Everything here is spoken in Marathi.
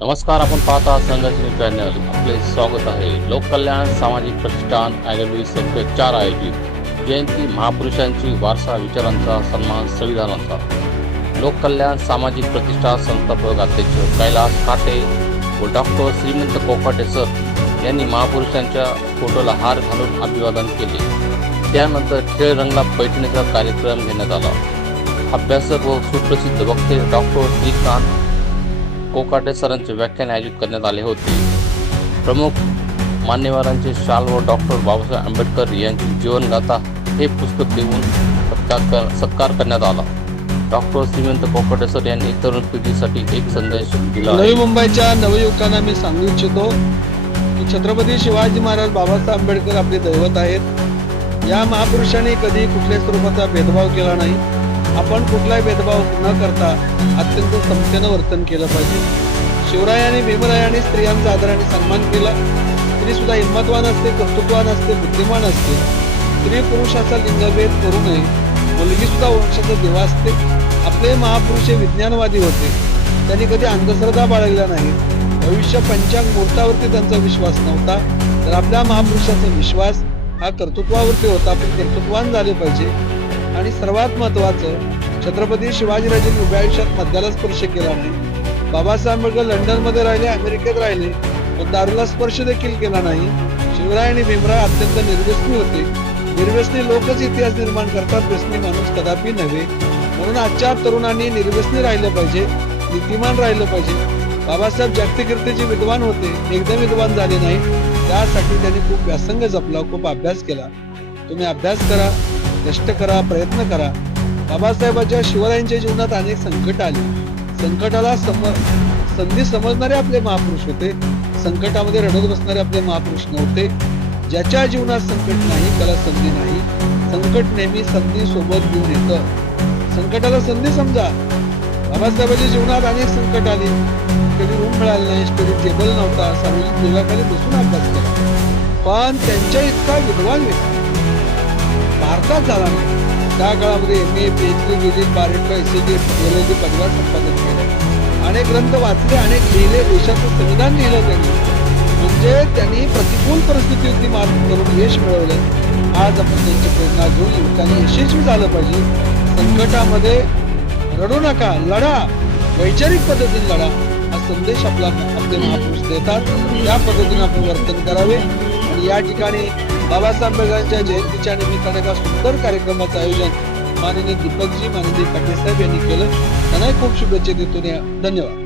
नमस्कार आपण पाहत आहात संघर्ष चॅनल. आपले स्वागत आहे. लोककल्याण सामाजिक प्रतिष्ठान अॅगडवी सत्य चार आयोजित जयंती महापुरुषांची वारसा विचारांचा सन्मान संविधानाचा. लोककल्याण सामाजिक प्रतिष्ठान संस्थापक अध्यक्ष कैलास काटे व डॉक्टर श्रीमंत कोकाटे सर यांनी महापुरुषांच्या फोटोला हार घालून अभिवादन केले. त्यानंतर खेळ रंगला पैठणीचा कार्यक्रम घेण्यात आला. अभ्यासक व सुप्रसिद्ध वक्ते डॉक्टर श्रीकांत कोकाटे सरांचे व्याख्यान आयोजित करण्यात आले होते. प्रमुख मान्यवरांचे शाल व डॉक्टर बाबासाहेब आंबेडकर यांची जीवनगाथा हे पुस्तक देऊन सत्कार कर- सत्कार करण्यात आला. डॉक्टर श्रीमंत कोकाटे सर यांनी तरुण पिढीसाठी एक संदेश दिला नवी मुंबईच्या नवयुवकांना मी सांगू इच्छितो की छत्रपती शिवाजी महाराज बाबासाहेब आंबेडकर आपले दैवत आहेत. या महापुरुषांनी कधी कुठल्याच स्वरूपाचा भेदभाव केला नाही. आपण कुठलाही भेदभाव न करता अत्यंत समतेनं वर्तन केलं पाहिजे. शिवरायाने भीमरायाने स्त्रियांचा आदराने सन्मान केला. स्त्री सुद्धा हिंमतवान असते कर्तृत्वान असते बुद्धिमान असते. स्त्री पुरुषाचा लिंगभेद करू नये. मुलगी सुद्धा वंशाचा देवा असते. आपले महापुरुष हे विज्ञानवादी होते. त्यांनी कधी अंधश्रद्धा बाळगल्या नाहीत. भविष्य पंचांग मुहूर्तावरती त्यांचा विश्वास नव्हता. तर आपल्या महापुरुषाचा विश्वास हा कर्तृत्वावरती होता. आपण कर्तृत्वान झाले पाहिजे. आणि सर्वात महत्वाचं छत्रपती शिवाजीराजेंनी उभ्या आयुष्यात मध्याला स्पर्श केला नाही. बाबासाहेब आंबेडकर लंडनमध्ये राहिले अमेरिकेत राहिले पण दारूला स्पर्श देखील केला नाही. शिवराय आणि भीमराय अत्यंत निर्व्यसनी होते. निर्व्यसनी लोकच इतिहास निर्माण करतात व्यसनी माणूस कदापि नव्हे. म्हणून आजच्या तरुणांनी निर्व्यसनी राहिलं पाहिजे नीतिमान राहिलं पाहिजे. बाबासाहेब जागतिकीर्तीचे विद्वान होते एकदम विद्वान झाले नाही त्यासाठी त्यांनी खूप व्यासंग जपला खूप अभ्यास केला. तुम्ही अभ्यास करा कष्ट करा प्रयत्न करा. बाबासाहेबांच्या शिवरायांच्या जीवनात अनेक संकट आली. संकटाला सम संधी समजणारे आपले महापुरुष होते. संकटामध्ये रडत बसणारे आपले महापुरुष नव्हते. ज्याच्या जीवनात संकट नाही त्याला संधी नाही. संकट नेहमी संधी सोबत घेऊन येतं. संकटाला संधी समजा. बाबासाहेबांच्या जीवनात अनेक संकट आली. कधी रूम मिळाला नाही कधी टेबल नव्हता. सार्वजनिक विभागाखाली बसून अभ्यास केला. पण त्यांच्या इतका विद्वान व्यक्ती भारतात झाला नाही. त्या काळामध्ये M A P H D गेली bar at law S C D L पदव्या संपादन केल्या अनेक ग्रंथ वाचले अनेक लिहिले देशाचं संविधान लिहिलं त्यांनी. म्हणजे त्यांनी प्रतिकूल परिस्थितीवरती मात करून यश मिळवलं. आज आपण त्यांची प्रेरणा घेऊन युवकांनी यशस्वी झालं पाहिजे. संकटामध्ये रडू नका लढा. वैचारिक पद्धतीने लढा. हा संदेश आपला आपले महापुरुष देतात. त्या पद्धतीने आपण वर्तन करावे. आणि या ठिकाणी बाबासाहेब आंबेडकरांच्या जयंतीच्या निमित्ताने एका सुंदर कार्यक्रमाचं आयोजन माननीय दीपकजी माननीय पाटील साहेब यांनी केलं. त्यांनाही खूप शुभेच्छा देतो. धन्यवाद.